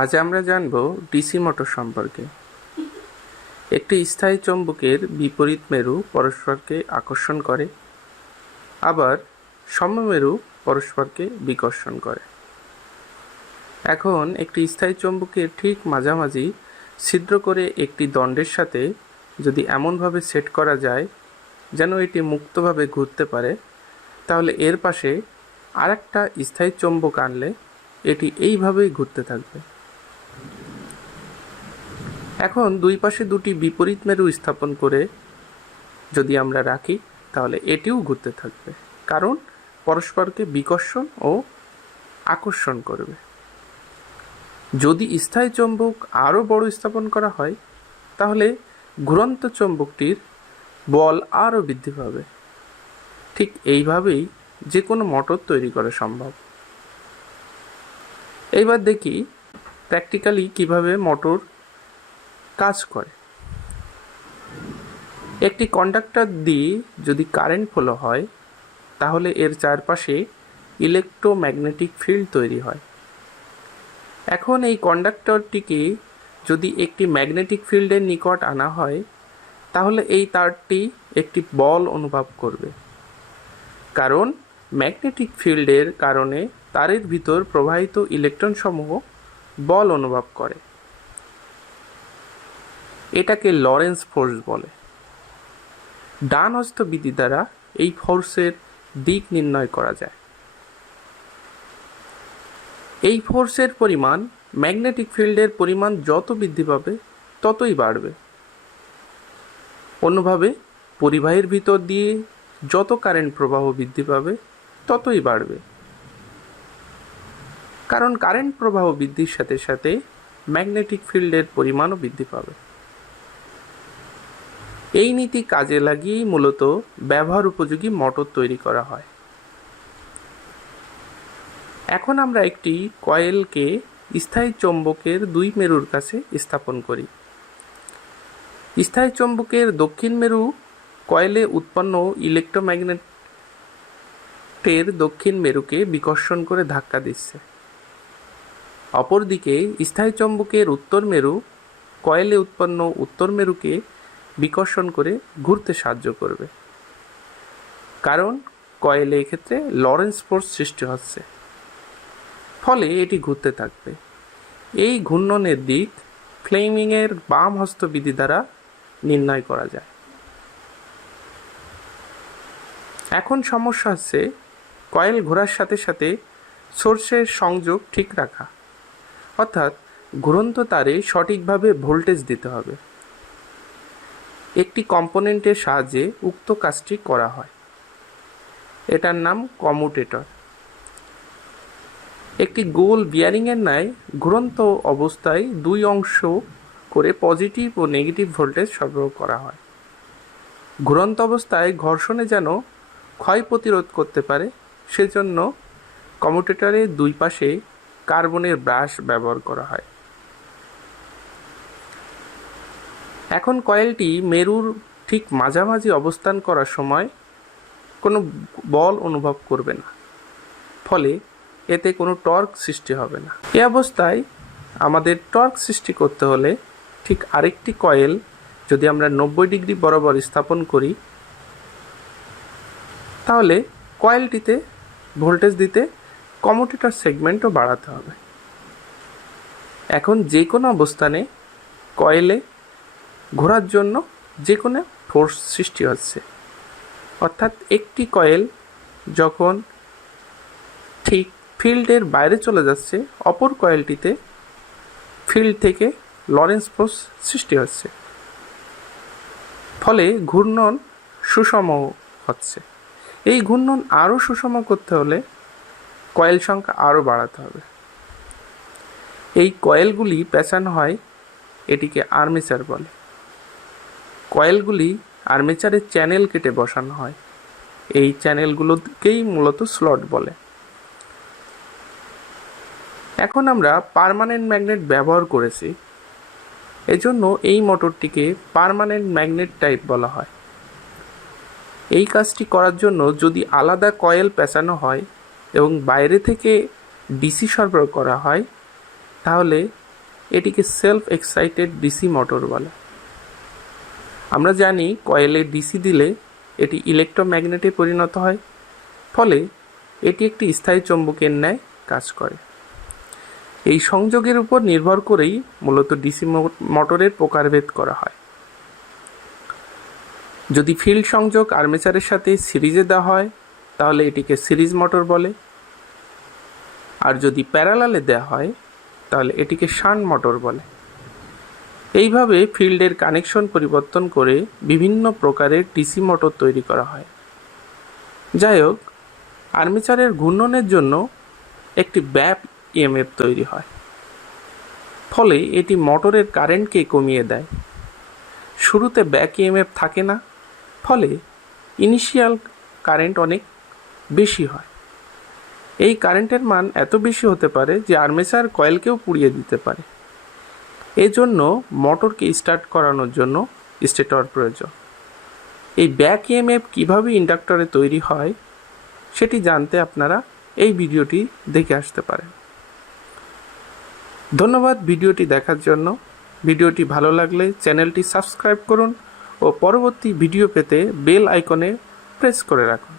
আজ আমরা জানব ডিসি মোটর সম্পর্কে। একটি স্থায়ী চৌম্বকের বিপরীত মেরু পরস্পরকে আকর্ষণ করে, আবার সমমেরু পরস্পরকে বিকর্ষণ করে। এখন একটি স্থায়ী চৌম্বকের ঠিক মাঝামাঝি ছিদ্র করে একটি দণ্ডের সাথে যদি এমনভাবে সেট করা যায় যেন এটি মুক্তভাবে ঘুরতে পারে, তাহলে এর পাশে আরেকটা স্থায়ী চৌম্বক আনলে এটি এইভাবেই ঘুরতে থাকবে। এখন দুই পাশে দুটি বিপরীত মেরু স্থাপন করে যদি আমরা রাখি, তাহলে এটিও ঘুরতে থাকবে, কারণ পরস্পরকে বিকর্ষণ ও আকর্ষণ করবে। যদি স্থায়ী চৌম্বক আরও বড় স্থাপন করা হয়, তাহলে ঘুরন্ত চৌম্বকটির বল আরও বৃদ্ধি পাবে। ঠিক এইভাবেই যে কোনো মোটর তৈরি করা সম্ভব। এইবার দেখি প্র্যাকটিক্যালি কিভাবে মোটর কাজ করে। একটি কন্ডাক্টর দিয়ে যদি কারেন্ট ফ্লো হয়, তাহলে এর চারপাশে ইলেকট্রোম্যাগনেটিক ফিল্ড তৈরি হয়। এখন এই কন্ডাক্টরটিকে যদি একটি ম্যাগনেটিক ফিল্ডের নিকট আনা হয়, তাহলে এই তারটি একটি বল অনুভব করবে, কারণ ম্যাগনেটিক ফিল্ডের কারণে তারের ভিতর প্রবাহিত ইলেকট্রনসমূহ বল অনুভব করে। এটাকে লরেন্স ফোর্স বলে। ডান হস্ত বিধি দ্বারা এই ফোর্সের দিক নির্ণয় করা যায়। এই ফোর্সের পরিমাণ ম্যাগনেটিক ফিল্ডের পরিমাণ যত বৃদ্ধি পাবে ততই বাড়বে। অন্যভাবে পরিবাহীর ভিতর দিয়ে যত কারেন্ট প্রবাহ বৃদ্ধি পাবে ততই বাড়বে, কারণ কারেন্ট প্রবাহ বৃদ্ধির সাথে সাথে ম্যাগনেটিক ফিল্ডের পরিমাণও বৃদ্ধি পাবে। এই নীতি কাজে লাগিয়েই মূলত ব্যবহার উপযোগী মোটর তৈরি করা হয়। এখন আমরা একটি কয়েলকে স্থায়ী চৌম্বকের দুই মেরুর কাছে স্থাপন করি। স্থায়ী চৌম্বকের দক্ষিণ মেরু কয়েলে উৎপন্ন ইলেকট্রোম্যাগনেটের দক্ষিণ মেরুকে বিকর্ষণ করে ধাক্কা দিচ্ছে। অপরদিকে স্থায়ী চৌম্বকের উত্তর মেরু কয়েলে উৎপন্ন উত্তর মেরুকে বিকর্ষণ করে ঘুরতে সাহায্য করবে, কারণ কয়েলে এক্ষেত্রে লরেন্স ফোর্স সৃষ্টি হচ্ছে, ফলে এটি ঘুরতে থাকবে। এই ঘূর্ণনের দিক ফ্লেমিংয়ের বাম হস্ত বিধি দ্বারা নির্ণয় করা যায়। এখন সমস্যা হচ্ছে কয়েল ঘোরার সাথে সাথে সোর্সের সংযোগ ঠিক রাখা, অর্থাৎ ঘুরন্ত তারে সঠিকভাবে ভোল্টেজ দিতে হবে। একটি কম্পোনেন্টের সাহায্যে উক্ত কাজটি করা হয়। এটার নাম কম্যুটেটর। একটি গোল বিয়ারিংয়ের ন্যায় ঘুরন্ত অবস্থায় দুই অংশ করে পজিটিভ ও নেগেটিভ ভোল্টেজ সরবরাহ করা হয়। ঘুরন্ত অবস্থায় ঘর্ষণে যেন ক্ষয় প্রতিরোধ করতে পারে, সেজন্য কম্যুটেটরের দুই পাশে কার্বনের ব্রাশ ব্যবহার করা হয়। এখন কয়েলটি মেরুর ঠিক মাঝামাঝি অবস্থান করার সময় কোনো বল অনুভব করবে না, ফলে এতে কোনো টর্ক সৃষ্টি হবে না। এ অবস্থায় আমাদের টর্ক সৃষ্টি করতে হলে ঠিক আরেকটি কয়েল যদি আমরা 90 ডিগ্রি বরাবর স্থাপন করি, তাহলে কয়েলটিতে ভোল্টেজ দিতে কম্যুটেটর সেগমেন্টও বাড়াতে হবে। এখন যে কোনো অবস্থানে কয়েলে ঘোরার জন্য যে কোনো ফোর্স সৃষ্টি হচ্ছে, অর্থাৎ একটি কয়েল যখন ঠিক ফিল্ডের বাইরে চলে যাচ্ছে, অপর কয়েলটিতে ফিল্ড থেকে লরেন্স ফোর্স সৃষ্টি হচ্ছে, ফলে ঘূর্ণন সুষম হচ্ছে। এই ঘূর্ণন আরও সুষম করতে হলে কয়েল সংখ্যা আরও বাড়াতে হবে। এই কয়েলগুলি পেঁচানো হয়, এটিকে আর্মেচার বলে। কয়েলগুলি আর্মেচারের চ্যানেল কেটে বসানো হয়, এই চ্যানেলগুলোকেই মূলত স্লট বলে। এখন আমরা পার্মানেন্ট ম্যাগনেট ব্যবহার করেছি, এজন্য এই মোটরটিকে পার্মানেন্ট ম্যাগনেট টাইপ বলা হয়। এই কাজটি করার জন্য যদি আলাদা কয়েল পেঁচানো হয় এবং বাইরে থেকে ডিসি সরবরাহ করা হয়, তাহলে এটিকে সেলফ এক্সাইটেড ডিসি মোটর বলে। আমরা জানি কয়েলে ডিসি দিলে এটি ইলেকট্রোম্যাগনেটে পরিণত হয়, ফলে এটি একটি স্থায়ী চৌম্বকের ন্যায় কাজ করে। এই সংযোগের উপর নির্ভর করেই মূলত ডিসি মোটরের প্রকারভেদ করা হয়। যদি ফিল্ড সংযোগ আর্মেচারের সাথে সিরিজে দেওয়া হয় তাহলে এটিকে সিরিজ মোটর বলে, আর যদি প্যারালালে দেওয়া হয় তাহলে এটিকে শান্ট মোটর বলে। এইভাবে ফিল্ডের কানেকশন পরিবর্তন করে বিভিন্ন প্রকারের ডিসি মোটর তৈরি করা হয়। যাই হোক, আর্মেচারের ঘূর্ণনের জন্য একটি ব্যাক ইএমএফ তৈরি হয়, ফলে এটি মোটরের কারেন্টকে কমিয়ে দেয়। শুরুতে ব্যাক ইএমএফ থাকে না, ফলে ইনিশিয়াল কারেন্ট অনেক বেশি হয়। এই কারেন্টের মান এত বেশি হতে পারে যে আর্মেচার কয়েলকেও পুড়িয়ে দিতে পারে। এজন্য মোটরকে স্টার্ট করানোর জন্য স্টেটর প্রয়োজন। এই ব্যাক ইএমএফ কীভাবে ইন্ডাক্টরে তৈরি হয় সেটি জানতে আপনারা এই ভিডিওটি দেখে আসতে পারেন। ধন্যবাদ ভিডিওটি দেখার জন্য। ভিডিওটি ভালো লাগলে চ্যানেলটি সাবস্ক্রাইব করুন ও পরবর্তী ভিডিও পেতে বেল আইকনে প্রেস করে রাখুন।